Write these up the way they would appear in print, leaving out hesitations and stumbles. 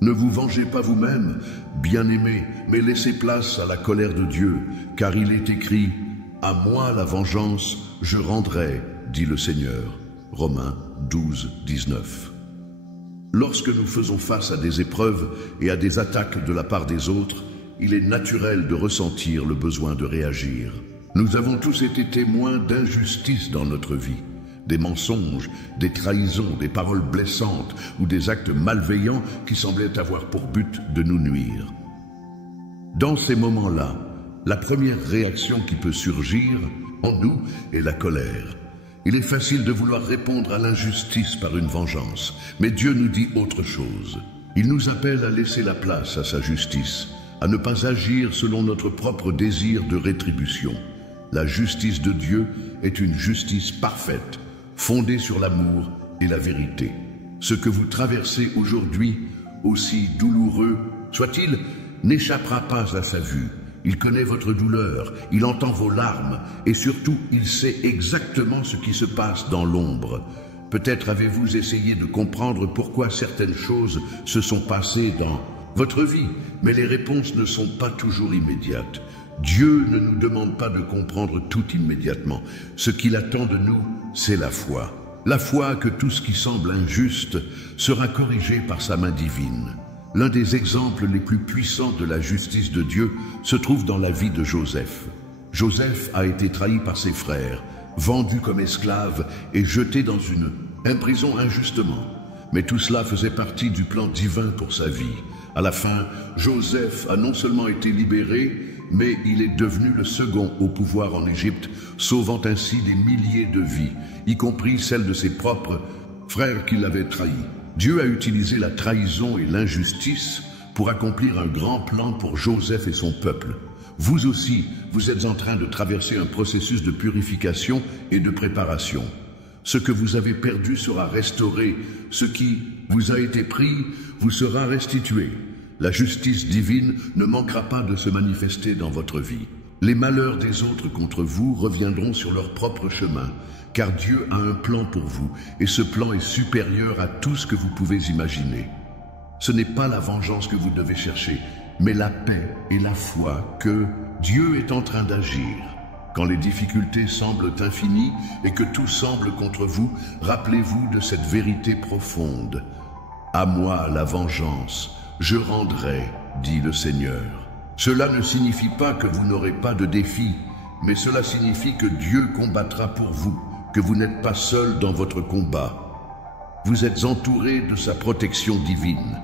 Ne vous vengez pas vous-même, bien-aimés, mais laissez place à la colère de Dieu, car il est écrit « À moi la vengeance, je rendrai, dit le Seigneur ». Romains 12, 19. Lorsque nous faisons face à des épreuves et à des attaques de la part des autres, il est naturel de ressentir le besoin de réagir. Nous avons tous été témoins d'injustices dans notre vie. Des mensonges, des trahisons, des paroles blessantes ou des actes malveillants qui semblaient avoir pour but de nous nuire. Dans ces moments-là, la première réaction qui peut surgir en nous est la colère. Il est facile de vouloir répondre à l'injustice par une vengeance, mais Dieu nous dit autre chose. Il nous appelle à laisser la place à sa justice, à ne pas agir selon notre propre désir de rétribution. La justice de Dieu est une justice parfaite, fondée sur l'amour et la vérité. Ce que vous traversez aujourd'hui, aussi douloureux soit-il, n'échappera pas à sa vue. Il connaît votre douleur, il entend vos larmes et surtout, il sait exactement ce qui se passe dans l'ombre. Peut-être avez-vous essayé de comprendre pourquoi certaines choses se sont passées dans votre vie, mais les réponses ne sont pas toujours immédiates. Dieu ne nous demande pas de comprendre tout immédiatement. Ce qu'il attend de nous, c'est la foi. La foi que tout ce qui semble injuste sera corrigé par sa main divine. L'un des exemples les plus puissants de la justice de Dieu se trouve dans la vie de Joseph. Joseph a été trahi par ses frères, vendu comme esclave et jeté dans une prison injustement. Mais tout cela faisait partie du plan divin pour sa vie. À la fin, Joseph a non seulement été libéré, mais il est devenu le second au pouvoir en Égypte, sauvant ainsi des milliers de vies, y compris celles de ses propres frères qui l'avaient trahi. Dieu a utilisé la trahison et l'injustice pour accomplir un grand plan pour Joseph et son peuple. Vous aussi, vous êtes en train de traverser un processus de purification et de préparation. Ce que vous avez perdu sera restauré, ce qui vous a été pris vous sera restitué. La justice divine ne manquera pas de se manifester dans votre vie. Les malheurs des autres contre vous reviendront sur leur propre chemin, car Dieu a un plan pour vous, et ce plan est supérieur à tout ce que vous pouvez imaginer. Ce n'est pas la vengeance que vous devez chercher, mais la paix et la foi que Dieu est en train d'agir. Quand les difficultés semblent infinies et que tout semble contre vous, rappelez-vous de cette vérité profonde. À moi la vengeance, je rendrai, dit le Seigneur. Cela ne signifie pas que vous n'aurez pas de défi, mais cela signifie que Dieu combattra pour vous, que vous n'êtes pas seul dans votre combat. Vous êtes entouré de sa protection divine.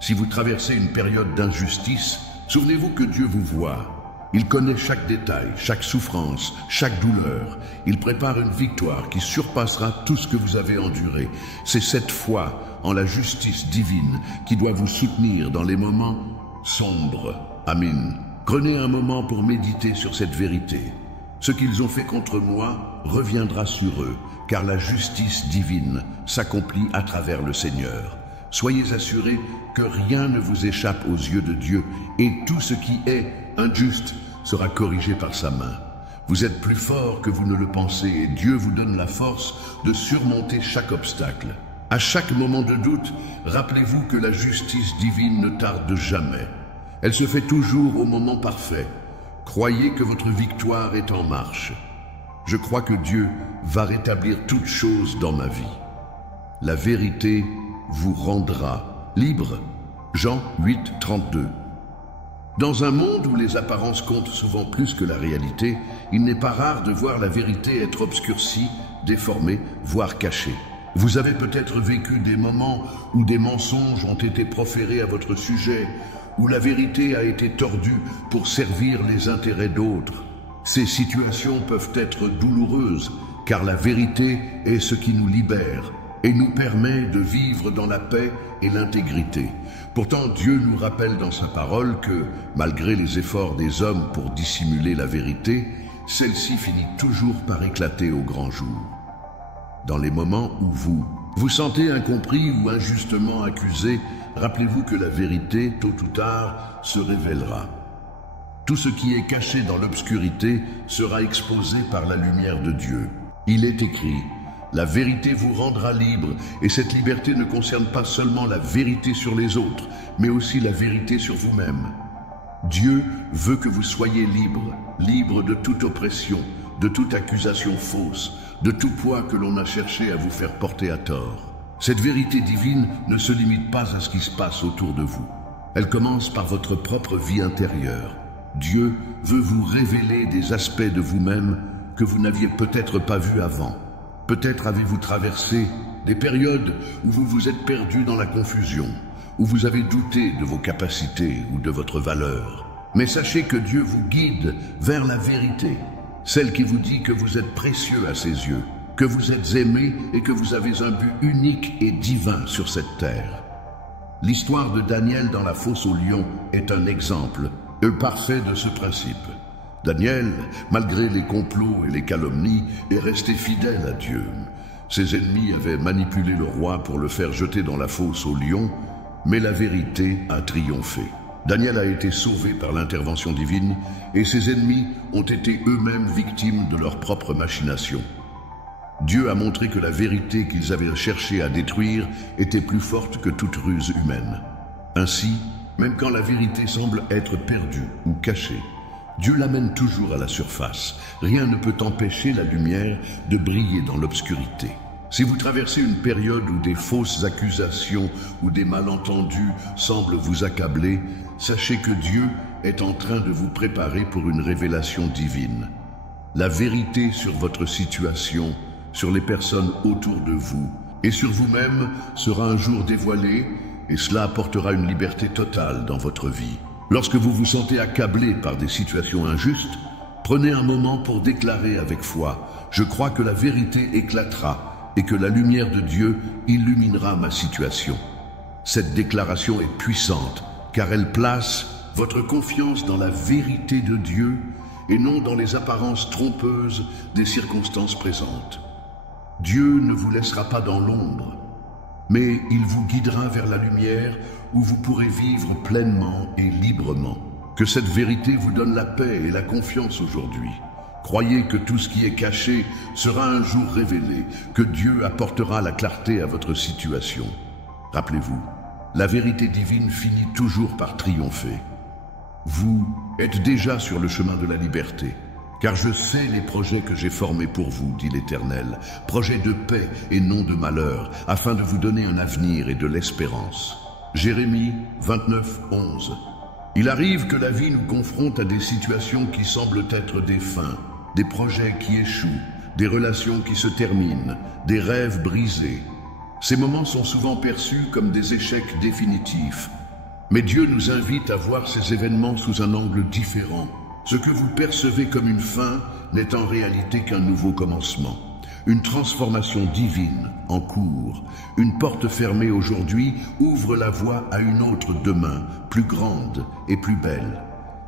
Si vous traversez une période d'injustice, souvenez-vous que Dieu vous voit. Il connaît chaque détail, chaque souffrance, chaque douleur. Il prépare une victoire qui surpassera tout ce que vous avez enduré. C'est cette foi en la justice divine qui doit vous soutenir dans les moments sombres. Amen. Prenez un moment pour méditer sur cette vérité. Ce qu'ils ont fait contre moi reviendra sur eux, car la justice divine s'accomplit à travers le Seigneur. Soyez assurés que rien ne vous échappe aux yeux de Dieu et tout ce qui est injuste sera corrigé par sa main. Vous êtes plus fort que vous ne le pensez et Dieu vous donne la force de surmonter chaque obstacle. À chaque moment de doute, rappelez-vous que la justice divine ne tarde jamais. Elle se fait toujours au moment parfait. Croyez que votre victoire est en marche. Je crois que Dieu va rétablir toutes choses dans ma vie. La vérité vous rendra libre. Jean 8, 32. Dans un monde où les apparences comptent souvent plus que la réalité, il n'est pas rare de voir la vérité être obscurcie, déformée, voire cachée. Vous avez peut-être vécu des moments où des mensonges ont été proférés à votre sujet, où la vérité a été tordue pour servir les intérêts d'autres. Ces situations peuvent être douloureuses, car la vérité est ce qui nous libère et nous permet de vivre dans la paix et l'intégrité. Pourtant, Dieu nous rappelle dans sa parole que, malgré les efforts des hommes pour dissimuler la vérité, celle-ci finit toujours par éclater au grand jour. Dans les moments où vous vous sentez incompris ou injustement accusé, rappelez-vous que la vérité, tôt ou tard, se révélera. Tout ce qui est caché dans l'obscurité sera exposé par la lumière de Dieu. Il est écrit: La vérité vous rendra libre, et cette liberté ne concerne pas seulement la vérité sur les autres, mais aussi la vérité sur vous-même. Dieu veut que vous soyez libre, libre de toute oppression, de toute accusation fausse, de tout poids que l'on a cherché à vous faire porter à tort. Cette vérité divine ne se limite pas à ce qui se passe autour de vous. Elle commence par votre propre vie intérieure. Dieu veut vous révéler des aspects de vous-même que vous n'aviez peut-être pas vus avant. Peut-être avez-vous traversé des périodes où vous vous êtes perdu dans la confusion, où vous avez douté de vos capacités ou de votre valeur. Mais sachez que Dieu vous guide vers la vérité, celle qui vous dit que vous êtes précieux à ses yeux, que vous êtes aimé et que vous avez un but unique et divin sur cette terre. L'histoire de Daniel dans la fosse aux lions est un exemple parfait de ce principe. Daniel, malgré les complots et les calomnies, est resté fidèle à Dieu. Ses ennemis avaient manipulé le roi pour le faire jeter dans la fosse aux lions, mais la vérité a triomphé. Daniel a été sauvé par l'intervention divine et ses ennemis ont été eux-mêmes victimes de leurs propres machinations. Dieu a montré que la vérité qu'ils avaient cherché à détruire était plus forte que toute ruse humaine. Ainsi, même quand la vérité semble être perdue ou cachée, Dieu l'amène toujours à la surface. Rien ne peut empêcher la lumière de briller dans l'obscurité. Si vous traversez une période où des fausses accusations ou des malentendus semblent vous accabler, sachez que Dieu est en train de vous préparer pour une révélation divine. La vérité sur votre situation, sur les personnes autour de vous et sur vous-même sera un jour dévoilée, et cela apportera une liberté totale dans votre vie. Lorsque vous vous sentez accablé par des situations injustes, prenez un moment pour déclarer avec foi « Je crois que la vérité éclatera et que la lumière de Dieu illuminera ma situation ». Cette déclaration est puissante car elle place votre confiance dans la vérité de Dieu et non dans les apparences trompeuses des circonstances présentes. Dieu ne vous laissera pas dans l'ombre, mais il vous guidera vers la lumière où vous pourrez vivre pleinement et librement. Que cette vérité vous donne la paix et la confiance aujourd'hui. Croyez que tout ce qui est caché sera un jour révélé, que Dieu apportera la clarté à votre situation. Rappelez-vous, la vérité divine finit toujours par triompher. Vous êtes déjà sur le chemin de la liberté. Car je sais les projets que j'ai formés pour vous, dit l'Éternel, projets de paix et non de malheur, afin de vous donner un avenir et de l'espérance. Jérémie 29, 11. Il arrive que la vie nous confronte à des situations qui semblent être des fins, des projets qui échouent, des relations qui se terminent, des rêves brisés. Ces moments sont souvent perçus comme des échecs définitifs. Mais Dieu nous invite à voir ces événements sous un angle différent. Ce que vous percevez comme une fin n'est en réalité qu'un nouveau commencement, une transformation divine en cours. Une porte fermée aujourd'hui ouvre la voie à une autre demain, plus grande et plus belle.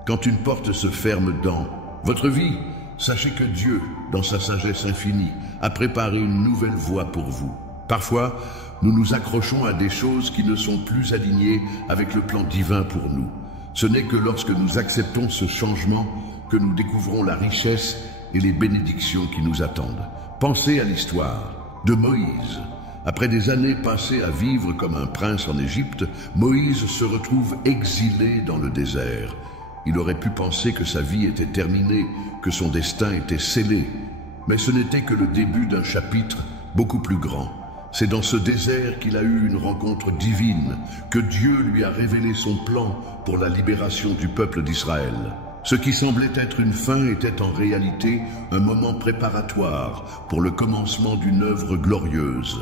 Quand une porte se ferme dans votre vie, sachez que Dieu, dans sa sagesse infinie, a préparé une nouvelle voie pour vous. Parfois, nous nous accrochons à des choses qui ne sont plus alignées avec le plan divin pour nous. Ce n'est que lorsque nous acceptons ce changement que nous découvrons la richesse et les bénédictions qui nous attendent. Pensez à l'histoire de Moïse. Après des années passées à vivre comme un prince en Égypte, Moïse se retrouve exilé dans le désert. Il aurait pu penser que sa vie était terminée, que son destin était scellé. Mais ce n'était que le début d'un chapitre beaucoup plus grand. C'est dans ce désert qu'il a eu une rencontre divine, que Dieu lui a révélé son plan pour la libération du peuple d'Israël. Ce qui semblait être une fin était en réalité un moment préparatoire pour le commencement d'une œuvre glorieuse.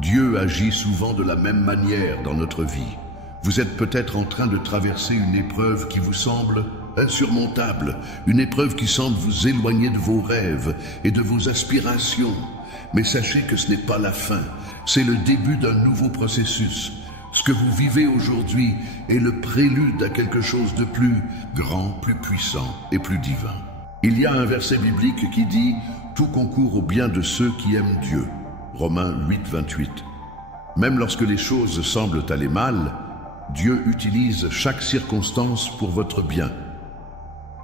Dieu agit souvent de la même manière dans notre vie. Vous êtes peut-être en train de traverser une épreuve qui vous semble insurmontable, une épreuve qui semble vous éloigner de vos rêves et de vos aspirations. Mais sachez que ce n'est pas la fin, c'est le début d'un nouveau processus. Ce que vous vivez aujourd'hui est le prélude à quelque chose de plus grand, plus puissant et plus divin. Il y a un verset biblique qui dit « Tout concourt au bien de ceux qui aiment Dieu ». Romains 8, 28. Même lorsque les choses semblent aller mal, Dieu utilise chaque circonstance pour votre bien.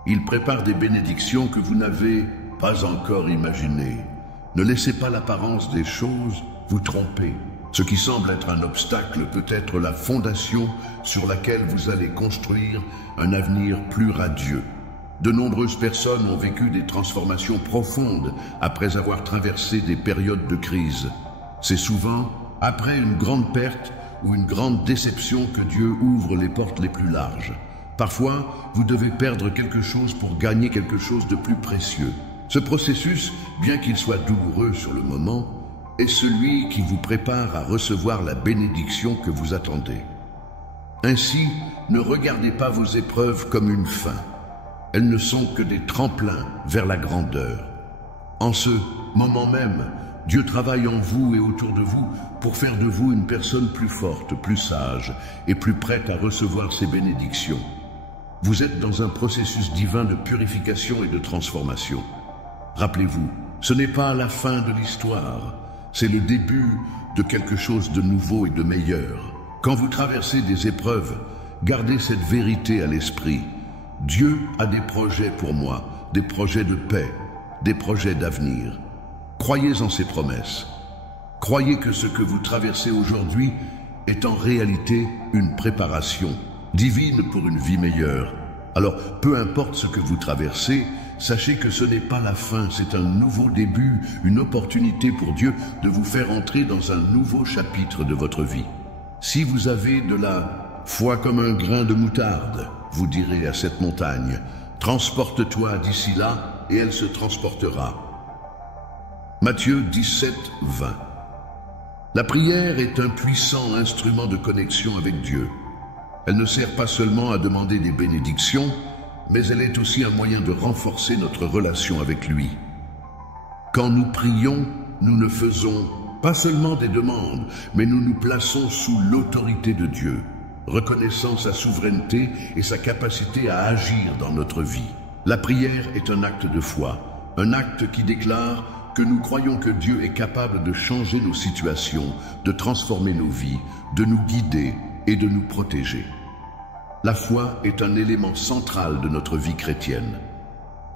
Il prépare des bénédictions que vous n'avez pas encore imaginées. Ne laissez pas l'apparence des choses vous tromper. Ce qui semble être un obstacle peut être la fondation sur laquelle vous allez construire un avenir plus radieux. De nombreuses personnes ont vécu des transformations profondes après avoir traversé des périodes de crise. C'est souvent après une grande perte ou une grande déception que Dieu ouvre les portes les plus larges. Parfois, vous devez perdre quelque chose pour gagner quelque chose de plus précieux. Ce processus, bien qu'il soit douloureux sur le moment, est celui qui vous prépare à recevoir la bénédiction que vous attendez. Ainsi, ne regardez pas vos épreuves comme une fin. Elles ne sont que des tremplins vers la grandeur. En ce moment même, Dieu travaille en vous et autour de vous pour faire de vous une personne plus forte, plus sage et plus prête à recevoir ses bénédictions. Vous êtes dans un processus divin de purification et de transformation. Rappelez-vous, ce n'est pas la fin de l'histoire, c'est le début de quelque chose de nouveau et de meilleur. Quand vous traversez des épreuves, gardez cette vérité à l'esprit. Dieu a des projets pour moi, des projets de paix, des projets d'avenir. Croyez en ses promesses. Croyez que ce que vous traversez aujourd'hui est en réalité une préparation divine pour une vie meilleure. Alors, peu importe ce que vous traversez, sachez que ce n'est pas la fin, c'est un nouveau début, une opportunité pour Dieu de vous faire entrer dans un nouveau chapitre de votre vie. Si vous avez de la foi comme un grain de moutarde, vous direz à cette montagne, « Transporte-toi d'ici là, et elle se transportera. » Matthieu 17, 20. La prière est un puissant instrument de connexion avec Dieu. Elle ne sert pas seulement à demander des bénédictions, mais elle est aussi un moyen de renforcer notre relation avec lui. Quand nous prions, nous ne faisons pas seulement des demandes, mais nous nous plaçons sous l'autorité de Dieu, reconnaissant sa souveraineté et sa capacité à agir dans notre vie. La prière est un acte de foi, un acte qui déclare que nous croyons que Dieu est capable de changer nos situations, de transformer nos vies, de nous guider et de nous protéger. La foi est un élément central de notre vie chrétienne.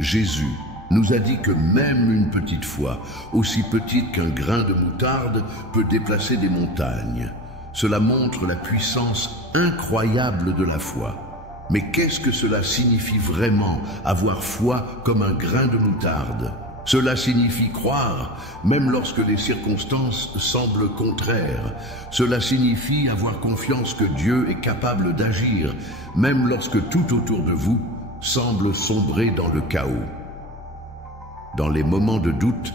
Jésus nous a dit que même une petite foi, aussi petite qu'un grain de moutarde, peut déplacer des montagnes. Cela montre la puissance incroyable de la foi. Mais qu'est-ce que cela signifie vraiment, avoir foi comme un grain de moutarde? Cela signifie croire, même lorsque les circonstances semblent contraires. Cela signifie avoir confiance que Dieu est capable d'agir, même lorsque tout autour de vous semble sombrer dans le chaos. Dans les moments de doute,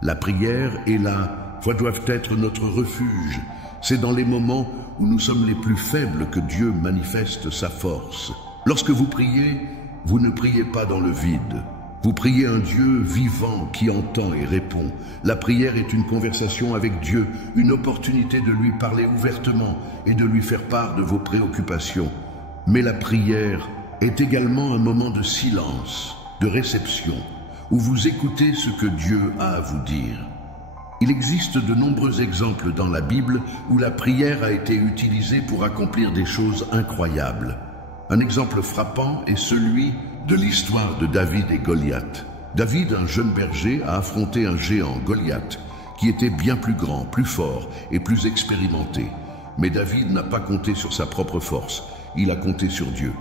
la prière et la foi doivent être notre refuge. C'est dans les moments où nous sommes les plus faibles que Dieu manifeste sa force. Lorsque vous priez, vous ne priez pas dans le vide. Vous priez un Dieu vivant qui entend et répond. La prière est une conversation avec Dieu, une opportunité de lui parler ouvertement et de lui faire part de vos préoccupations. Mais la prière est également un moment de silence, de réception, où vous écoutez ce que Dieu a à vous dire. Il existe de nombreux exemples dans la Bible où la prière a été utilisée pour accomplir des choses incroyables. Un exemple frappant est celui de l'histoire de David et Goliath. David, un jeune berger, a affronté un géant, Goliath, qui était bien plus grand, plus fort et plus expérimenté. Mais David n'a pas compté sur sa propre force, il a compté sur Dieu.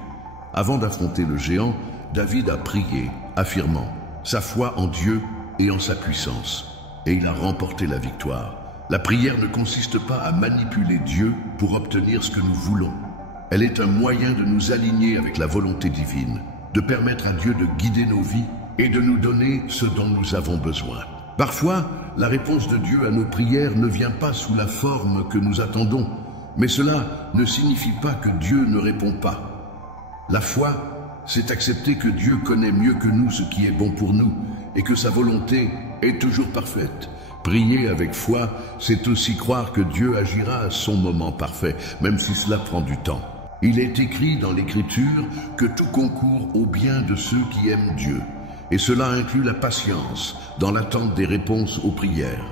Avant d'affronter le géant, David a prié, affirmant sa foi en Dieu et en sa puissance. Et il a remporté la victoire. La prière ne consiste pas à manipuler Dieu pour obtenir ce que nous voulons. Elle est un moyen de nous aligner avec la volonté divine, de permettre à Dieu de guider nos vies et de nous donner ce dont nous avons besoin. Parfois, la réponse de Dieu à nos prières ne vient pas sous la forme que nous attendons, mais cela ne signifie pas que Dieu ne répond pas. La foi, c'est accepter que Dieu connaît mieux que nous ce qui est bon pour nous et que sa volonté est toujours parfaite. Prier avec foi, c'est aussi croire que Dieu agira à son moment parfait, même si cela prend du temps. Il est écrit dans l'Écriture que tout concourt au bien de ceux qui aiment Dieu, et cela inclut la patience dans l'attente des réponses aux prières.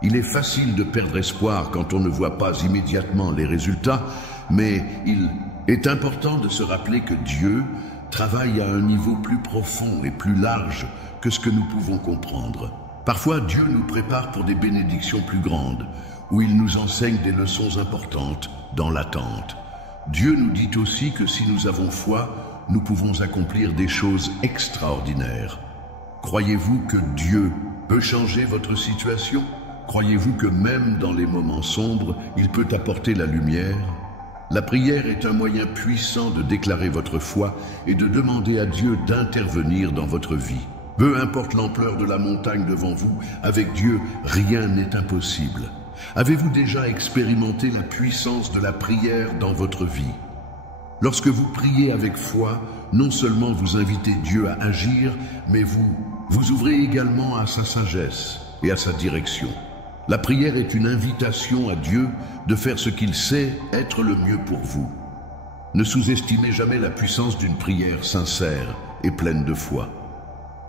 Il est facile de perdre espoir quand on ne voit pas immédiatement les résultats, mais il est important de se rappeler que Dieu travaille à un niveau plus profond et plus large que ce que nous pouvons comprendre. Parfois, Dieu nous prépare pour des bénédictions plus grandes, où il nous enseigne des leçons importantes dans l'attente. Dieu nous dit aussi que si nous avons foi, nous pouvons accomplir des choses extraordinaires. Croyez-vous que Dieu peut changer votre situation? Croyez-vous que même dans les moments sombres, il peut apporter la lumière? La prière est un moyen puissant de déclarer votre foi et de demander à Dieu d'intervenir dans votre vie. Peu importe l'ampleur de la montagne devant vous, avec Dieu, rien n'est impossible. Avez-vous déjà expérimenté la puissance de la prière dans votre vie? Lorsque vous priez avec foi, non seulement vous invitez Dieu à agir, mais vous ouvrez également à sa sagesse et à sa direction. La prière est une invitation à Dieu de faire ce qu'il sait être le mieux pour vous. Ne sous-estimez jamais la puissance d'une prière sincère et pleine de foi.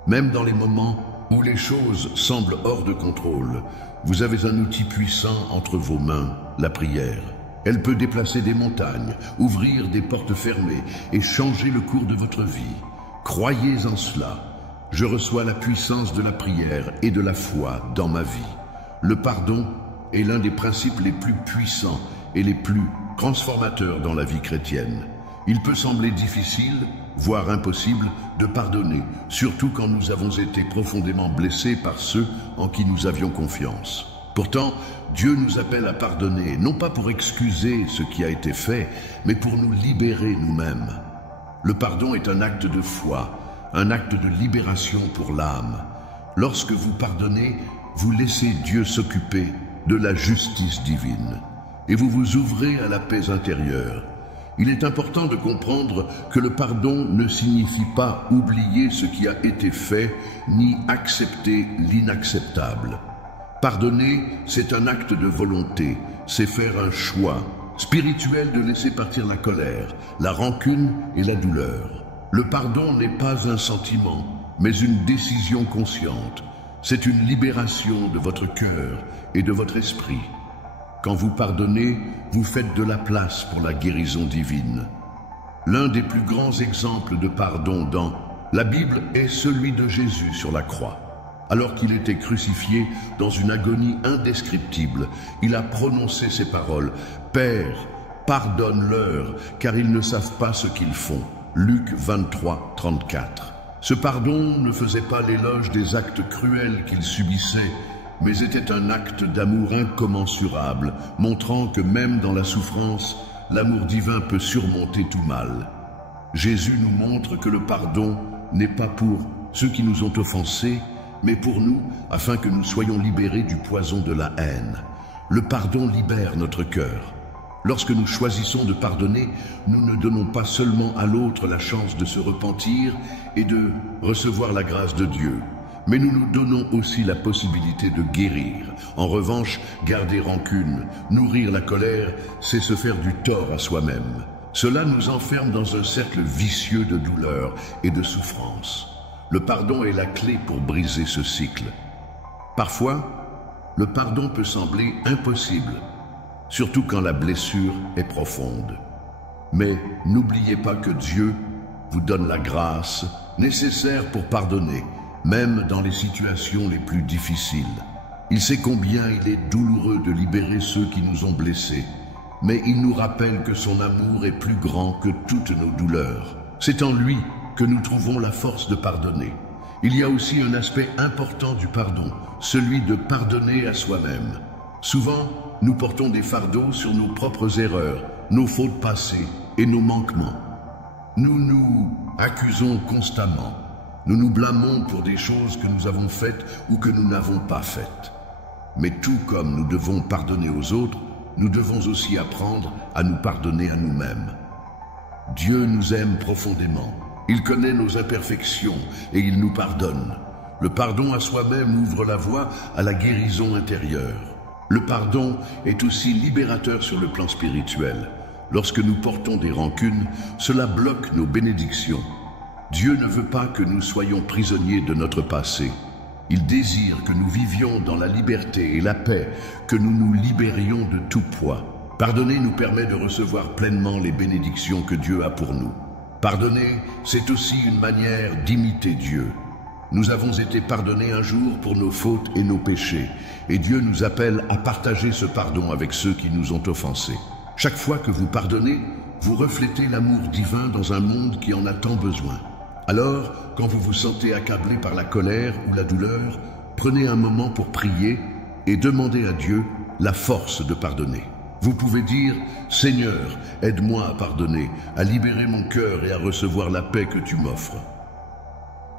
Même dans les moments où les choses semblent hors de contrôle, vous avez un outil puissant entre vos mains, la prière. Elle peut déplacer des montagnes, ouvrir des portes fermées et changer le cours de votre vie. Croyez en cela. Je reçois la puissance de la prière et de la foi dans ma vie. Le pardon est l'un des principes les plus puissants et les plus transformateurs dans la vie chrétienne. Il peut sembler difficile, voire impossible, de pardonner, surtout quand nous avons été profondément blessés par ceux en qui nous avions confiance. Pourtant, Dieu nous appelle à pardonner, non pas pour excuser ce qui a été fait, mais pour nous libérer nous-mêmes. Le pardon est un acte de foi, un acte de libération pour l'âme. Lorsque vous pardonnez, vous laissez Dieu s'occuper de la justice divine et vous vous ouvrez à la paix intérieure. Il est important de comprendre que le pardon ne signifie pas oublier ce qui a été fait, ni accepter l'inacceptable. Pardonner, c'est un acte de volonté, c'est faire un choix spirituel de laisser partir la colère, la rancune et la douleur. Le pardon n'est pas un sentiment, mais une décision consciente. C'est une libération de votre cœur et de votre esprit. Quand vous pardonnez, vous faites de la place pour la guérison divine. L'un des plus grands exemples de pardon dans la Bible est celui de Jésus sur la croix. Alors qu'il était crucifié dans une agonie indescriptible, il a prononcé ces paroles: « Père, pardonne-leur, car ils ne savent pas ce qu'ils font. » Luc 23, 34. Ce pardon ne faisait pas l'éloge des actes cruels qu'il subissait, mais était un acte d'amour incommensurable, montrant que même dans la souffrance, l'amour divin peut surmonter tout mal. Jésus nous montre que le pardon n'est pas pour ceux qui nous ont offensés, mais pour nous, afin que nous soyons libérés du poison de la haine. Le pardon libère notre cœur. Lorsque nous choisissons de pardonner, nous ne donnons pas seulement à l'autre la chance de se repentir et de recevoir la grâce de Dieu, mais nous nous donnons aussi la possibilité de guérir. En revanche, garder rancune, nourrir la colère, c'est se faire du tort à soi-même. Cela nous enferme dans un cercle vicieux de douleur et de souffrance. Le pardon est la clé pour briser ce cycle. Parfois, le pardon peut sembler impossible, surtout quand la blessure est profonde. Mais n'oubliez pas que Dieu vous donne la grâce nécessaire pour pardonner, même dans les situations les plus difficiles. Il sait combien il est douloureux de libérer ceux qui nous ont blessés, mais il nous rappelle que son amour est plus grand que toutes nos douleurs. C'est en lui que nous trouvons la force de pardonner. Il y a aussi un aspect important du pardon, celui de pardonner à soi-même. Souvent, nous portons des fardeaux sur nos propres erreurs, nos fautes passées et nos manquements. Nous nous accusons constamment. Nous nous blâmons pour des choses que nous avons faites ou que nous n'avons pas faites. Mais tout comme nous devons pardonner aux autres, nous devons aussi apprendre à nous pardonner à nous-mêmes. Dieu nous aime profondément. Il connaît nos imperfections et il nous pardonne. Le pardon à soi-même ouvre la voie à la guérison intérieure. Le pardon est aussi libérateur sur le plan spirituel. Lorsque nous portons des rancunes, cela bloque nos bénédictions. Dieu ne veut pas que nous soyons prisonniers de notre passé. Il désire que nous vivions dans la liberté et la paix, que nous nous libérions de tout poids. Pardonner nous permet de recevoir pleinement les bénédictions que Dieu a pour nous. Pardonner, c'est aussi une manière d'imiter Dieu. Nous avons été pardonnés un jour pour nos fautes et nos péchés, et Dieu nous appelle à partager ce pardon avec ceux qui nous ont offensés. Chaque fois que vous pardonnez, vous reflétez l'amour divin dans un monde qui en a tant besoin. Alors, quand vous vous sentez accablé par la colère ou la douleur, prenez un moment pour prier et demandez à Dieu la force de pardonner. Vous pouvez dire « Seigneur, aide-moi à pardonner, à libérer mon cœur et à recevoir la paix que tu m'offres. »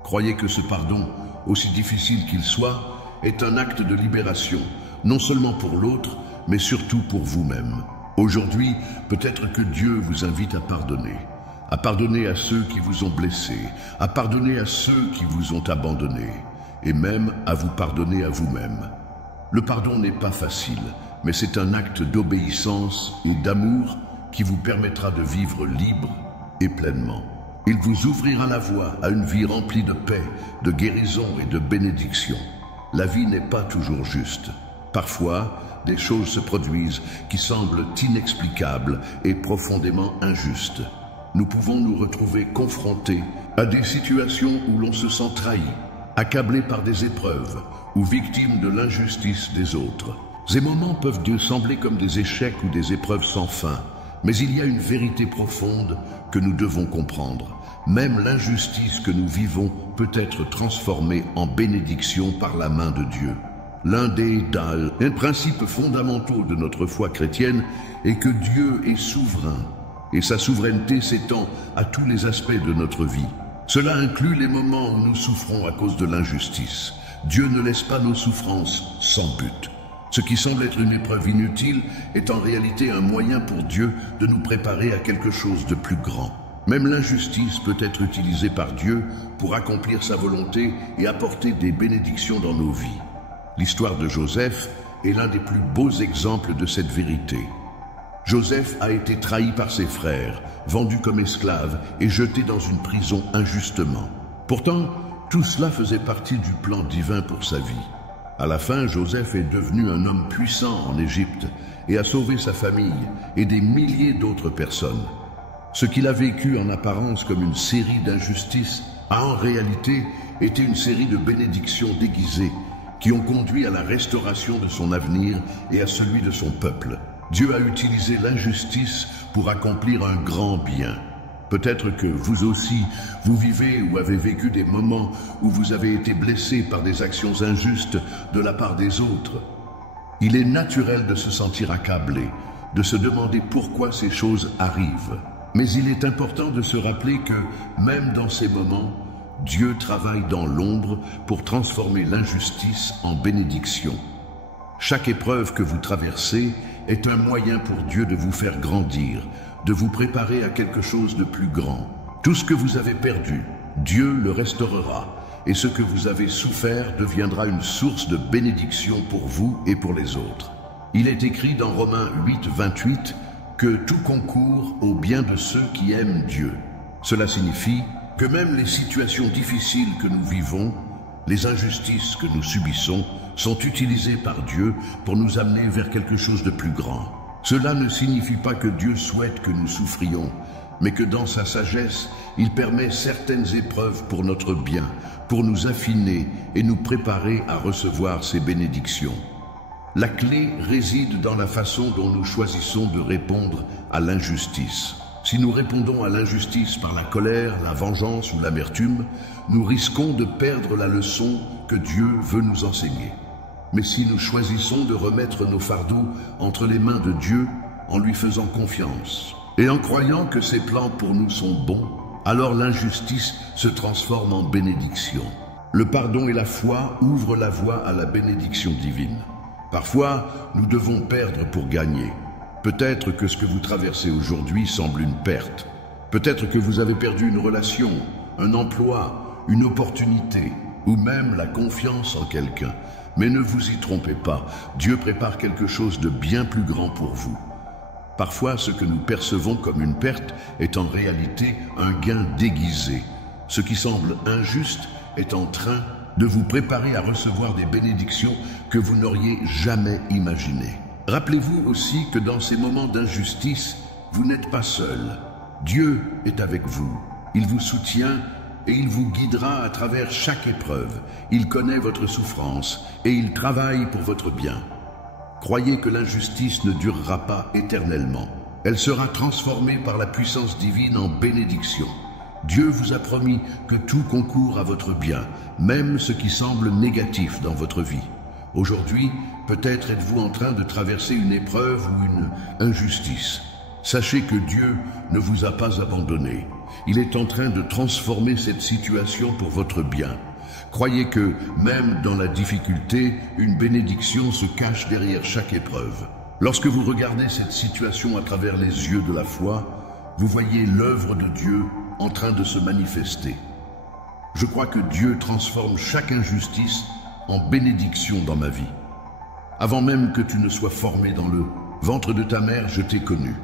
Croyez que ce pardon, aussi difficile qu'il soit, est un acte de libération, non seulement pour l'autre, mais surtout pour vous-même. Aujourd'hui, peut-être que Dieu vous invite à pardonner à ceux qui vous ont blessés, à pardonner à ceux qui vous ont abandonnés, et même à vous pardonner à vous-même. Le pardon n'est pas facile, mais c'est un acte d'obéissance et d'amour qui vous permettra de vivre libre et pleinement. Il vous ouvrira la voie à une vie remplie de paix, de guérison et de bénédiction. La vie n'est pas toujours juste. Parfois, des choses se produisent qui semblent inexplicables et profondément injustes. Nous pouvons nous retrouver confrontés à des situations où l'on se sent trahi, accablé par des épreuves ou victime de l'injustice des autres. Ces moments peuvent sembler comme des échecs ou des épreuves sans fin, mais il y a une vérité profonde que nous devons comprendre. Même l'injustice que nous vivons peut être transformée en bénédiction par la main de Dieu. L'un des principes fondamentaux de notre foi chrétienne est que Dieu est souverain, et sa souveraineté s'étend à tous les aspects de notre vie. Cela inclut les moments où nous souffrons à cause de l'injustice. Dieu ne laisse pas nos souffrances sans but. Ce qui semble être une épreuve inutile est en réalité un moyen pour Dieu de nous préparer à quelque chose de plus grand. Même l'injustice peut être utilisée par Dieu pour accomplir sa volonté et apporter des bénédictions dans nos vies. L'histoire de Joseph est l'un des plus beaux exemples de cette vérité. Joseph a été trahi par ses frères, vendu comme esclave et jeté dans une prison injustement. Pourtant, tout cela faisait partie du plan divin pour sa vie. À la fin, Joseph est devenu un homme puissant en Égypte et a sauvé sa famille et des milliers d'autres personnes. Ce qu'il a vécu en apparence comme une série d'injustices a en réalité été une série de bénédictions déguisées qui ont conduit à la restauration de son avenir et à celui de son peuple. Dieu a utilisé l'injustice pour accomplir un grand bien. Peut-être que vous aussi, vous vivez ou avez vécu des moments où vous avez été blessé par des actions injustes de la part des autres. Il est naturel de se sentir accablé, de se demander pourquoi ces choses arrivent. Mais il est important de se rappeler que, même dans ces moments, Dieu travaille dans l'ombre pour transformer l'injustice en bénédiction. Chaque épreuve que vous traversez est un moyen pour Dieu de vous faire grandir, de vous préparer à quelque chose de plus grand. Tout ce que vous avez perdu, Dieu le restaurera, et ce que vous avez souffert deviendra une source de bénédiction pour vous et pour les autres. Il est écrit dans Romains 8, 28 que tout concourt au bien de ceux qui aiment Dieu. Cela signifie que même les situations difficiles que nous vivons, les injustices que nous subissons, sont utilisées par Dieu pour nous amener vers quelque chose de plus grand. Cela ne signifie pas que Dieu souhaite que nous souffrions, mais que dans sa sagesse, il permet certaines épreuves pour notre bien, pour nous affiner et nous préparer à recevoir ses bénédictions. La clé réside dans la façon dont nous choisissons de répondre à l'injustice. Si nous répondons à l'injustice par la colère, la vengeance ou l'amertume, nous risquons de perdre la leçon que Dieu veut nous enseigner. Mais si nous choisissons de remettre nos fardeaux entre les mains de Dieu en lui faisant confiance et en croyant que ses plans pour nous sont bons, alors l'injustice se transforme en bénédiction. Le pardon et la foi ouvrent la voie à la bénédiction divine. Parfois, nous devons perdre pour gagner. Peut-être que ce que vous traversez aujourd'hui semble une perte. Peut-être que vous avez perdu une relation, un emploi, une opportunité, ou même la confiance en quelqu'un. Mais ne vous y trompez pas, Dieu prépare quelque chose de bien plus grand pour vous. Parfois, ce que nous percevons comme une perte est en réalité un gain déguisé. Ce qui semble injuste est en train de vous préparer à recevoir des bénédictions que vous n'auriez jamais imaginées. Rappelez-vous aussi que dans ces moments d'injustice, vous n'êtes pas seul. Dieu est avec vous. Il vous soutient et il vous guidera à travers chaque épreuve. Il connaît votre souffrance et il travaille pour votre bien. Croyez que l'injustice ne durera pas éternellement. Elle sera transformée par la puissance divine en bénédiction. Dieu vous a promis que tout concourt à votre bien, même ce qui semble négatif dans votre vie. Aujourd'hui, peut-être êtes-vous en train de traverser une épreuve ou une injustice. Sachez que Dieu ne vous a pas abandonné. Il est en train de transformer cette situation pour votre bien. Croyez que, même dans la difficulté, une bénédiction se cache derrière chaque épreuve. Lorsque vous regardez cette situation à travers les yeux de la foi, vous voyez l'œuvre de Dieu en train de se manifester. Je crois que Dieu transforme chaque injustice en bénédiction dans ma vie. Avant même que tu ne sois formé dans le ventre de ta mère, je t'ai connu.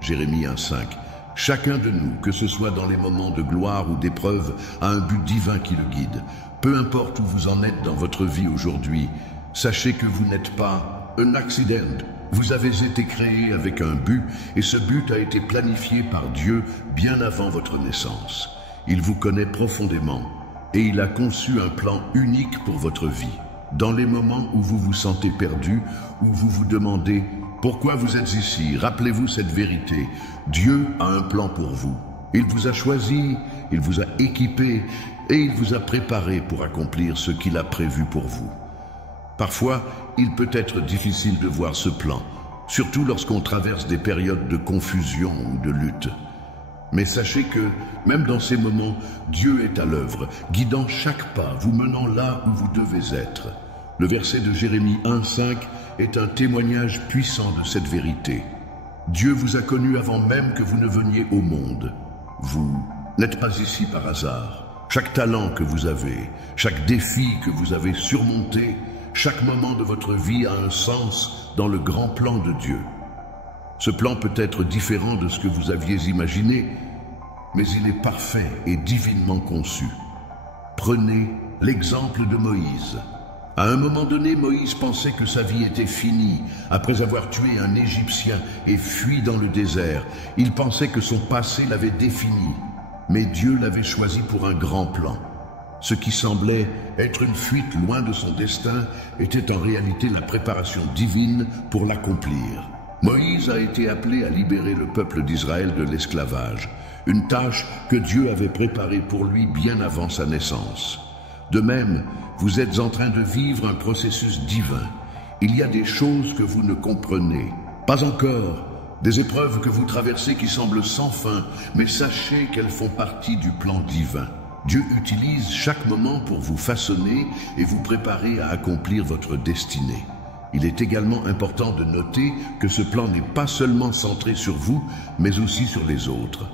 Jérémie 1,5. Chacun de nous, que ce soit dans les moments de gloire ou d'épreuve, a un but divin qui le guide. Peu importe où vous en êtes dans votre vie aujourd'hui, sachez que vous n'êtes pas un accident. Vous avez été créé avec un but et ce but a été planifié par Dieu bien avant votre naissance. Il vous connaît profondément et il a conçu un plan unique pour votre vie. Dans les moments où vous vous sentez perdu, où vous vous demandez pourquoi vous êtes ici, rappelez-vous cette vérité. Dieu a un plan pour vous. Il vous a choisi, il vous a équipé et il vous a préparé pour accomplir ce qu'il a prévu pour vous. Parfois, il peut être difficile de voir ce plan, surtout lorsqu'on traverse des périodes de confusion ou de lutte. Mais sachez que, même dans ces moments, Dieu est à l'œuvre, guidant chaque pas, vous menant là où vous devez être. Le verset de Jérémie 1,5 est un témoignage puissant de cette vérité. Dieu vous a connu avant même que vous ne veniez au monde. Vous n'êtes pas ici par hasard. Chaque talent que vous avez, chaque défi que vous avez surmonté, chaque moment de votre vie a un sens dans le grand plan de Dieu. Ce plan peut être différent de ce que vous aviez imaginé, mais il est parfait et divinement conçu. Prenez l'exemple de Moïse. À un moment donné, Moïse pensait que sa vie était finie. Après avoir tué un Égyptien et fui dans le désert, il pensait que son passé l'avait défini. Mais Dieu l'avait choisi pour un grand plan. Ce qui semblait être une fuite loin de son destin était en réalité la préparation divine pour l'accomplir. Moïse a été appelé à libérer le peuple d'Israël de l'esclavage, une tâche que Dieu avait préparée pour lui bien avant sa naissance. De même, vous êtes en train de vivre un processus divin. Il y a des choses que vous ne comprenez pas encore, des épreuves que vous traversez qui semblent sans fin, mais sachez qu'elles font partie du plan divin. Dieu utilise chaque moment pour vous façonner et vous préparer à accomplir votre destinée. Il est également important de noter que ce plan n'est pas seulement centré sur vous, mais aussi sur les autres.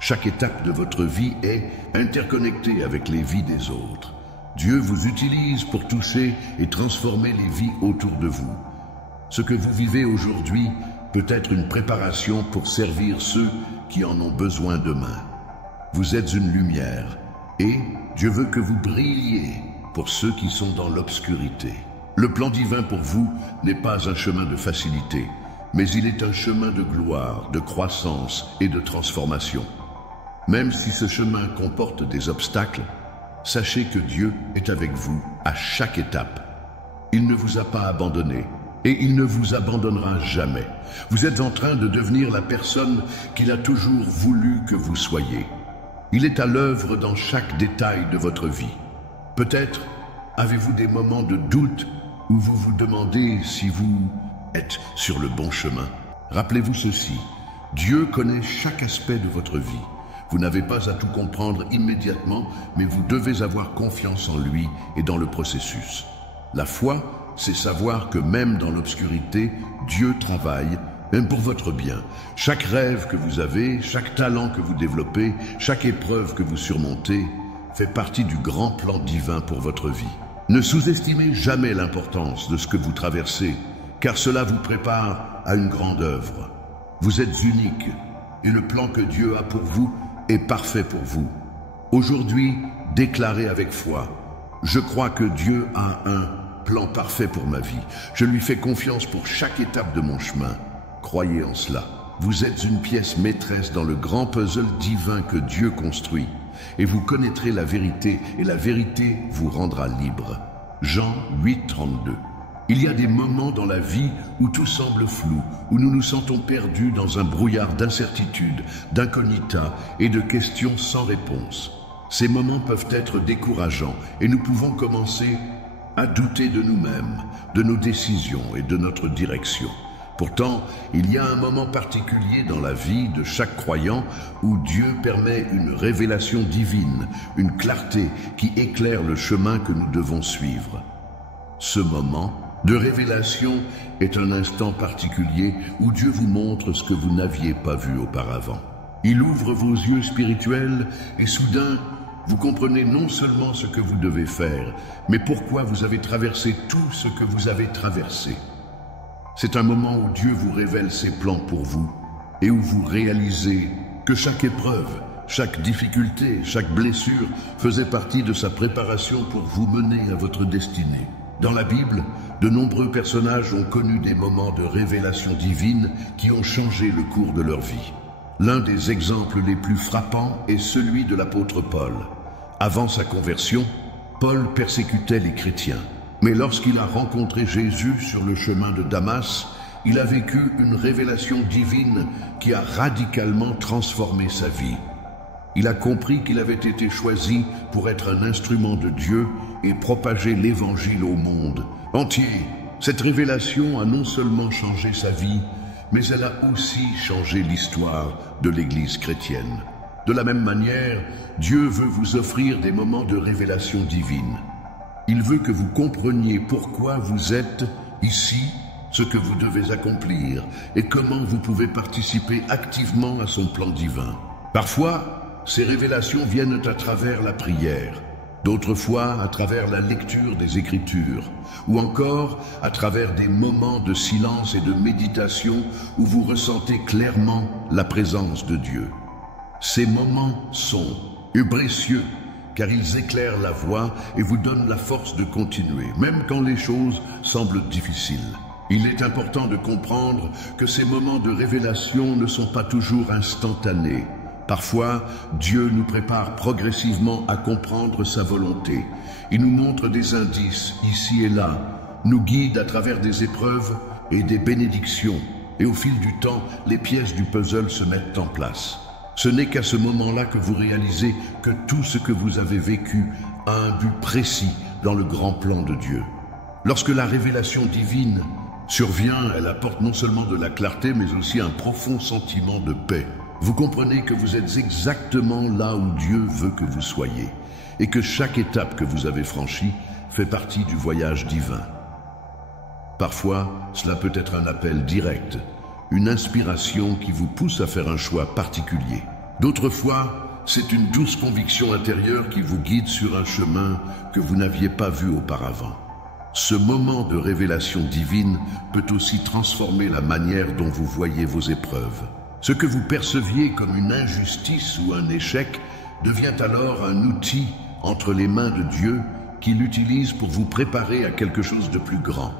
Chaque étape de votre vie est interconnectée avec les vies des autres. Dieu vous utilise pour toucher et transformer les vies autour de vous. Ce que vous vivez aujourd'hui peut être une préparation pour servir ceux qui en ont besoin demain. Vous êtes une lumière et Dieu veut que vous brilliez pour ceux qui sont dans l'obscurité. Le plan divin pour vous n'est pas un chemin de facilité, mais il est un chemin de gloire, de croissance et de transformation. Même si ce chemin comporte des obstacles, sachez que Dieu est avec vous à chaque étape. Il ne vous a pas abandonné et il ne vous abandonnera jamais. Vous êtes en train de devenir la personne qu'il a toujours voulu que vous soyez. Il est à l'œuvre dans chaque détail de votre vie. Peut-être avez-vous des moments de doute où vous vous demandez si vous êtes sur le bon chemin. Rappelez-vous ceci, Dieu connaît chaque aspect de votre vie. Vous n'avez pas à tout comprendre immédiatement, mais vous devez avoir confiance en lui et dans le processus. La foi, c'est savoir que même dans l'obscurité, Dieu travaille, même pour votre bien. Chaque rêve que vous avez, chaque talent que vous développez, chaque épreuve que vous surmontez, fait partie du grand plan divin pour votre vie. Ne sous-estimez jamais l'importance de ce que vous traversez, car cela vous prépare à une grande œuvre. Vous êtes unique, et le plan que Dieu a pour vous est parfait pour vous. Aujourd'hui, déclarez avec foi, je crois que Dieu a un plan parfait pour ma vie. Je lui fais confiance pour chaque étape de mon chemin. Croyez en cela. Vous êtes une pièce maîtresse dans le grand puzzle divin que Dieu construit. et vous connaîtrez la vérité, et la vérité vous rendra libre. Jean 8, 32. Il y a des moments dans la vie où tout semble flou, où nous nous sentons perdus dans un brouillard d'incertitude, d'incognita et de questions sans réponse. Ces moments peuvent être décourageants et nous pouvons commencer à douter de nous-mêmes, de nos décisions et de notre direction. Pourtant, il y a un moment particulier dans la vie de chaque croyant où Dieu permet une révélation divine, une clarté qui éclaire le chemin que nous devons suivre. Ce moment de révélation est un instant particulier où Dieu vous montre ce que vous n'aviez pas vu auparavant. Il ouvre vos yeux spirituels et soudain, vous comprenez non seulement ce que vous devez faire, mais pourquoi vous avez traversé tout ce que vous avez traversé. C'est un moment où Dieu vous révèle ses plans pour vous et où vous réalisez que chaque épreuve, chaque difficulté, chaque blessure faisait partie de sa préparation pour vous mener à votre destinée. Dans la Bible, de nombreux personnages ont connu des moments de révélation divine qui ont changé le cours de leur vie. L'un des exemples les plus frappants est celui de l'apôtre Paul. Avant sa conversion, Paul persécutait les chrétiens. Mais lorsqu'il a rencontré Jésus sur le chemin de Damas, il a vécu une révélation divine qui a radicalement transformé sa vie. Il a compris qu'il avait été choisi pour être un instrument de Dieu et propager l'Évangile au monde entier. Cette révélation a non seulement changé sa vie, mais elle a aussi changé l'histoire de l'Église chrétienne. De la même manière, Dieu veut vous offrir des moments de révélation divine. Il veut que vous compreniez pourquoi vous êtes ici, ce que vous devez accomplir et comment vous pouvez participer activement à son plan divin. Parfois, ces révélations viennent à travers la prière, d'autres fois à travers la lecture des Écritures, ou encore à travers des moments de silence et de méditation où vous ressentez clairement la présence de Dieu. Ces moments sont précieux, car ils éclairent la voie et vous donnent la force de continuer, même quand les choses semblent difficiles. Il est important de comprendre que ces moments de révélation ne sont pas toujours instantanés. Parfois, Dieu nous prépare progressivement à comprendre sa volonté. Il nous montre des indices ici et là, nous guide à travers des épreuves et des bénédictions. Et au fil du temps, les pièces du puzzle se mettent en place. Ce n'est qu'à ce moment-là que vous réalisez que tout ce que vous avez vécu a un but précis dans le grand plan de Dieu. Lorsque la révélation divine survient, elle apporte non seulement de la clarté, mais aussi un profond sentiment de paix. Vous comprenez que vous êtes exactement là où Dieu veut que vous soyez, et que chaque étape que vous avez franchie fait partie du voyage divin. Parfois, cela peut être un appel direct, une inspiration qui vous pousse à faire un choix particulier. D'autres fois, c'est une douce conviction intérieure qui vous guide sur un chemin que vous n'aviez pas vu auparavant. Ce moment de révélation divine peut aussi transformer la manière dont vous voyez vos épreuves. Ce que vous perceviez comme une injustice ou un échec devient alors un outil entre les mains de Dieu qui l'utilise pour vous préparer à quelque chose de plus grand.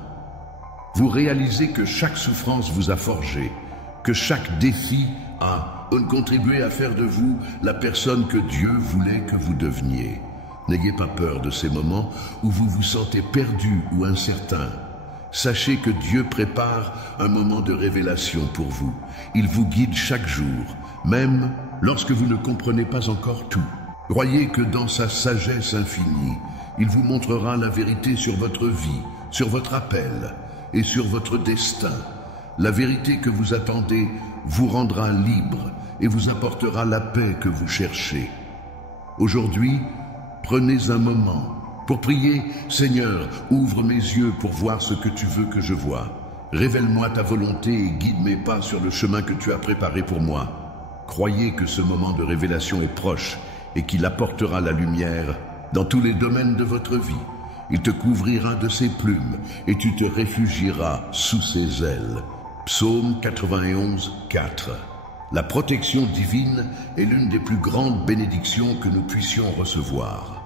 Vous réalisez que chaque souffrance vous a forgé, que chaque défi a contribué à faire de vous la personne que Dieu voulait que vous deveniez. N'ayez pas peur de ces moments où vous vous sentez perdu ou incertain. Sachez que Dieu prépare un moment de révélation pour vous. Il vous guide chaque jour, même lorsque vous ne comprenez pas encore tout. Croyez que dans sa sagesse infinie, il vous montrera la vérité sur votre vie, sur votre appel et sur votre destin. La vérité que vous attendez vous rendra libre et vous apportera la paix que vous cherchez. Aujourd'hui, prenez un moment pour prier. Seigneur, ouvre mes yeux pour voir ce que tu veux que je voie. Révèle-moi ta volonté et guide mes pas sur le chemin que tu as préparé pour moi. Croyez que ce moment de révélation est proche et qu'il apportera la lumière dans tous les domaines de votre vie. Il te couvrira de ses plumes et tu te réfugieras sous ses ailes. Psaume 91, 4. La protection divine est l'une des plus grandes bénédictions que nous puissions recevoir.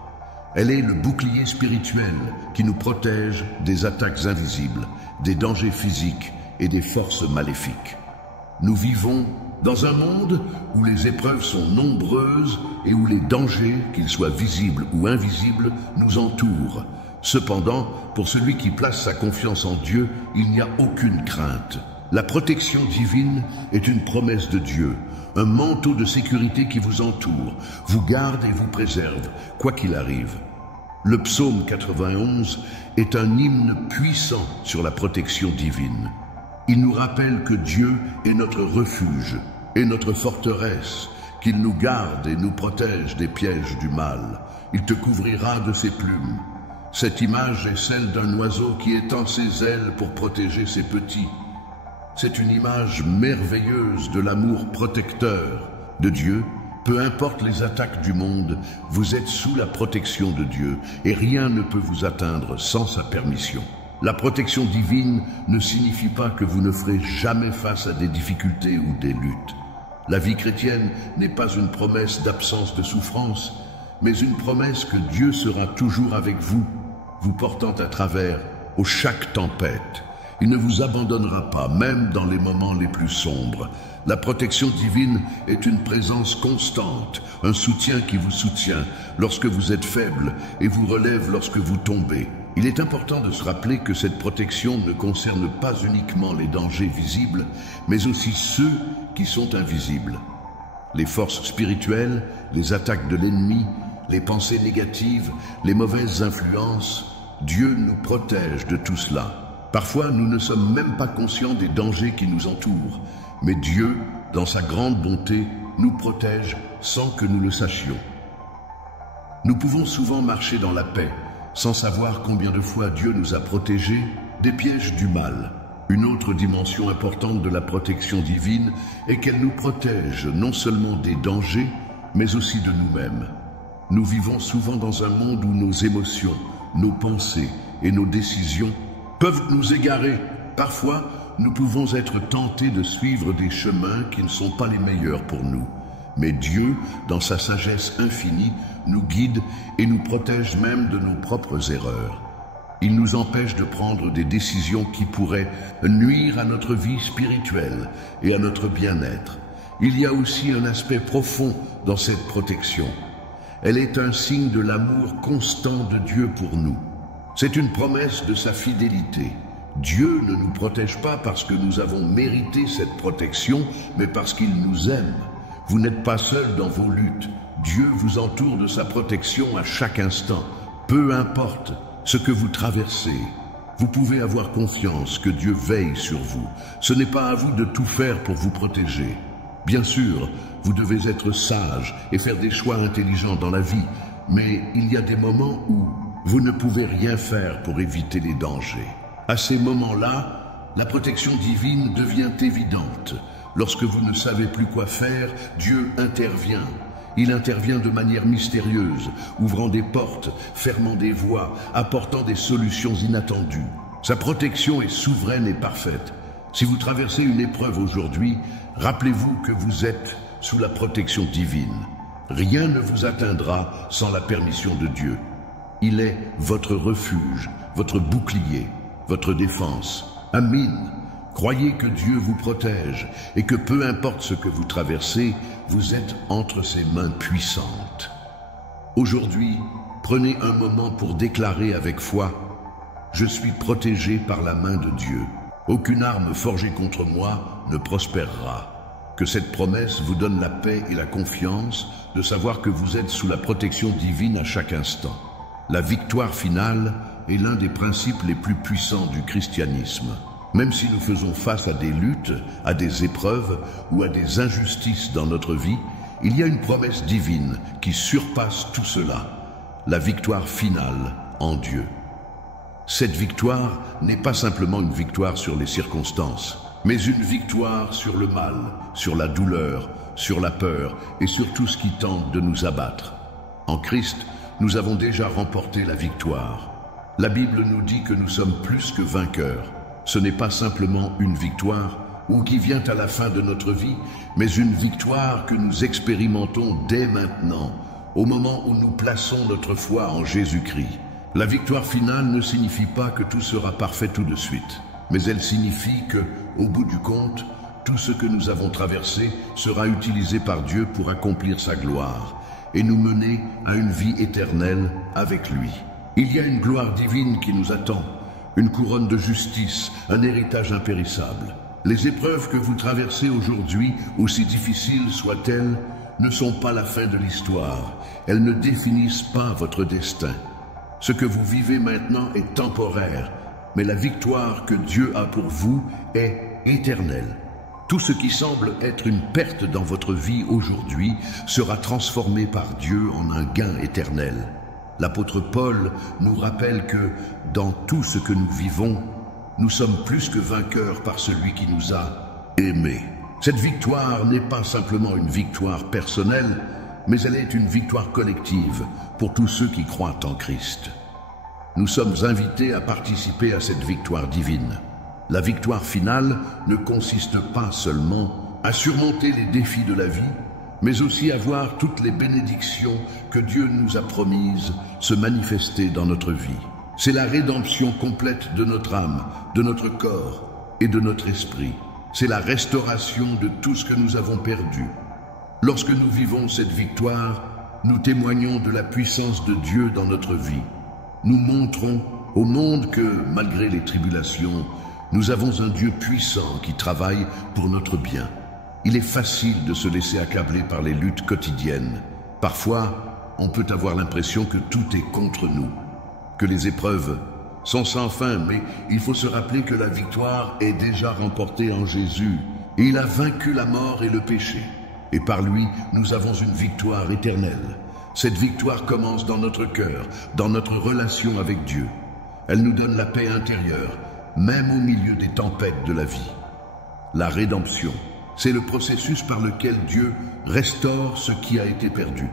Elle est le bouclier spirituel qui nous protège des attaques invisibles, des dangers physiques et des forces maléfiques. Nous vivons dans un monde où les épreuves sont nombreuses et où les dangers, qu'ils soient visibles ou invisibles, nous entourent. Cependant, pour celui qui place sa confiance en Dieu, il n'y a aucune crainte. La protection divine est une promesse de Dieu, un manteau de sécurité qui vous entoure, vous garde et vous préserve, quoi qu'il arrive. Le psaume 91 est un hymne puissant sur la protection divine. Il nous rappelle que Dieu est notre refuge et notre forteresse, qu'il nous garde et nous protège des pièges du mal. Il te couvrira de ses plumes. Cette image est celle d'un oiseau qui étend ses ailes pour protéger ses petits. C'est une image merveilleuse de l'amour protecteur de Dieu. Peu importe les attaques du monde, vous êtes sous la protection de Dieu et rien ne peut vous atteindre sans sa permission. La protection divine ne signifie pas que vous ne ferez jamais face à des difficultés ou des luttes. La vie chrétienne n'est pas une promesse d'absence de souffrance, mais une promesse que Dieu sera toujours avec vous, vous portant à travers chaque tempête. Il ne vous abandonnera pas, même dans les moments les plus sombres. La protection divine est une présence constante, un soutien qui vous soutient lorsque vous êtes faible et vous relève lorsque vous tombez. Il est important de se rappeler que cette protection ne concerne pas uniquement les dangers visibles, mais aussi ceux qui sont invisibles. Les forces spirituelles, les attaques de l'ennemi, les pensées négatives, les mauvaises influences, Dieu nous protège de tout cela. Parfois, nous ne sommes même pas conscients des dangers qui nous entourent, mais Dieu, dans sa grande bonté, nous protège sans que nous le sachions. Nous pouvons souvent marcher dans la paix, sans savoir combien de fois Dieu nous a protégés des pièges du mal. Une autre dimension importante de la protection divine est qu'elle nous protège non seulement des dangers, mais aussi de nous-mêmes. Nous vivons souvent dans un monde où nos émotions, nos pensées et nos décisions peuvent nous égarer. Parfois, nous pouvons être tentés de suivre des chemins qui ne sont pas les meilleurs pour nous. Mais Dieu, dans sa sagesse infinie, nous guide et nous protège même de nos propres erreurs. Il nous empêche de prendre des décisions qui pourraient nuire à notre vie spirituelle et à notre bien-être. Il y a aussi un aspect profond dans cette protection. Elle est un signe de l'amour constant de Dieu pour nous. C'est une promesse de sa fidélité. Dieu ne nous protège pas parce que nous avons mérité cette protection, mais parce qu'il nous aime. Vous n'êtes pas seul dans vos luttes. Dieu vous entoure de sa protection à chaque instant. Peu importe ce que vous traversez, vous pouvez avoir confiance que Dieu veille sur vous. Ce n'est pas à vous de tout faire pour vous protéger. Bien sûr, vous devez être sage et faire des choix intelligents dans la vie, mais il y a des moments où vous ne pouvez rien faire pour éviter les dangers. À ces moments-là, la protection divine devient évidente. Lorsque vous ne savez plus quoi faire, Dieu intervient. Il intervient de manière mystérieuse, ouvrant des portes, fermant des voies, apportant des solutions inattendues. Sa protection est souveraine et parfaite. Si vous traversez une épreuve aujourd'hui, rappelez-vous que vous êtes sous la protection divine. Rien ne vous atteindra sans la permission de Dieu. Il est votre refuge, votre bouclier, votre défense. Amin. Croyez que Dieu vous protège et que peu importe ce que vous traversez, vous êtes entre ses mains puissantes. Aujourd'hui, prenez un moment pour déclarer avec foi « Je suis protégé par la main de Dieu. Aucune arme forgée contre moi ne prospérera. » Que cette promesse vous donne la paix et la confiance de savoir que vous êtes sous la protection divine à chaque instant. La victoire finale est l'un des principes les plus puissants du christianisme. Même si nous faisons face à des luttes, à des épreuves ou à des injustices dans notre vie, il y a une promesse divine qui surpasse tout cela, la victoire finale en Dieu. Cette victoire n'est pas simplement une victoire sur les circonstances, mais une victoire sur le mal, sur la douleur, sur la peur et sur tout ce qui tente de nous abattre. En Christ, nous avons déjà remporté la victoire. La Bible nous dit que nous sommes plus que vainqueurs. Ce n'est pas simplement une victoire ou qui vient à la fin de notre vie, mais une victoire que nous expérimentons dès maintenant, au moment où nous plaçons notre foi en Jésus-Christ. La victoire finale ne signifie pas que tout sera parfait tout de suite, mais elle signifie que, au bout du compte, tout ce que nous avons traversé sera utilisé par Dieu pour accomplir sa gloire et nous mener à une vie éternelle avec lui. Il y a une gloire divine qui nous attend, une couronne de justice, un héritage impérissable. Les épreuves que vous traversez aujourd'hui, aussi difficiles soient-elles, ne sont pas la fin de l'histoire. Elles ne définissent pas votre destin. Ce que vous vivez maintenant est temporaire, mais la victoire que Dieu a pour vous est éternelle. Tout ce qui semble être une perte dans votre vie aujourd'hui sera transformé par Dieu en un gain éternel. L'apôtre Paul nous rappelle que dans tout ce que nous vivons, nous sommes plus que vainqueurs par celui qui nous a aimés. Cette victoire n'est pas simplement une victoire personnelle, mais elle est une victoire collective pour tous ceux qui croient en Christ. Nous sommes invités à participer à cette victoire divine. La victoire finale ne consiste pas seulement à surmonter les défis de la vie, mais aussi à voir toutes les bénédictions que Dieu nous a promises se manifester dans notre vie. C'est la rédemption complète de notre âme, de notre corps et de notre esprit. C'est la restauration de tout ce que nous avons perdu. Lorsque nous vivons cette victoire, nous témoignons de la puissance de Dieu dans notre vie. Nous montrons au monde que, malgré les tribulations, nous avons un Dieu puissant qui travaille pour notre bien. Il est facile de se laisser accabler par les luttes quotidiennes. Parfois, on peut avoir l'impression que tout est contre nous, que les épreuves sont sans fin, mais il faut se rappeler que la victoire est déjà remportée en Jésus. Et il a vaincu la mort et le péché. Et par lui, nous avons une victoire éternelle. Cette victoire commence dans notre cœur, dans notre relation avec Dieu. Elle nous donne la paix intérieure, même au milieu des tempêtes de la vie. La rédemption, c'est le processus par lequel Dieu restaure ce qui a été perdu.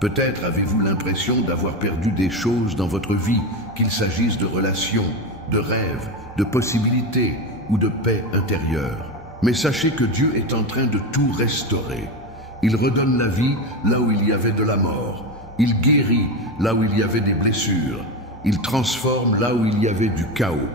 Peut-être avez-vous l'impression d'avoir perdu des choses dans votre vie, qu'il s'agisse de relations, de rêves, de possibilités ou de paix intérieure. Mais sachez que Dieu est en train de tout restaurer. Il redonne la vie là où il y avait de la mort. Il guérit là où il y avait des blessures. Il transforme là où il y avait du chaos.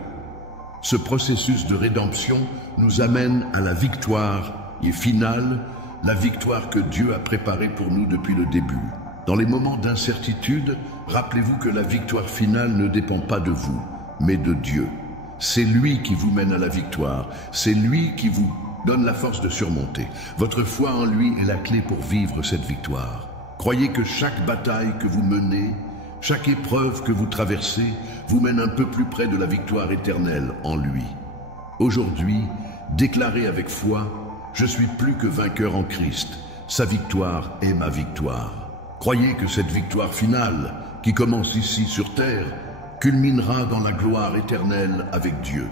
Ce processus de rédemption nous amène à la victoire et finale, la victoire que Dieu a préparée pour nous depuis le début. Dans les moments d'incertitude, rappelez-vous que la victoire finale ne dépend pas de vous, mais de Dieu. C'est lui qui vous mène à la victoire, c'est lui qui vous donne la force de surmonter. Votre foi en lui est la clé pour vivre cette victoire. Croyez que chaque bataille que vous menez, chaque épreuve que vous traversez, vous mène un peu plus près de la victoire éternelle en lui. Aujourd'hui, déclarez avec foi, je suis plus que vainqueur en Christ. Sa victoire est ma victoire. Croyez que cette victoire finale, qui commence ici sur terre, culminera dans la gloire éternelle avec Dieu.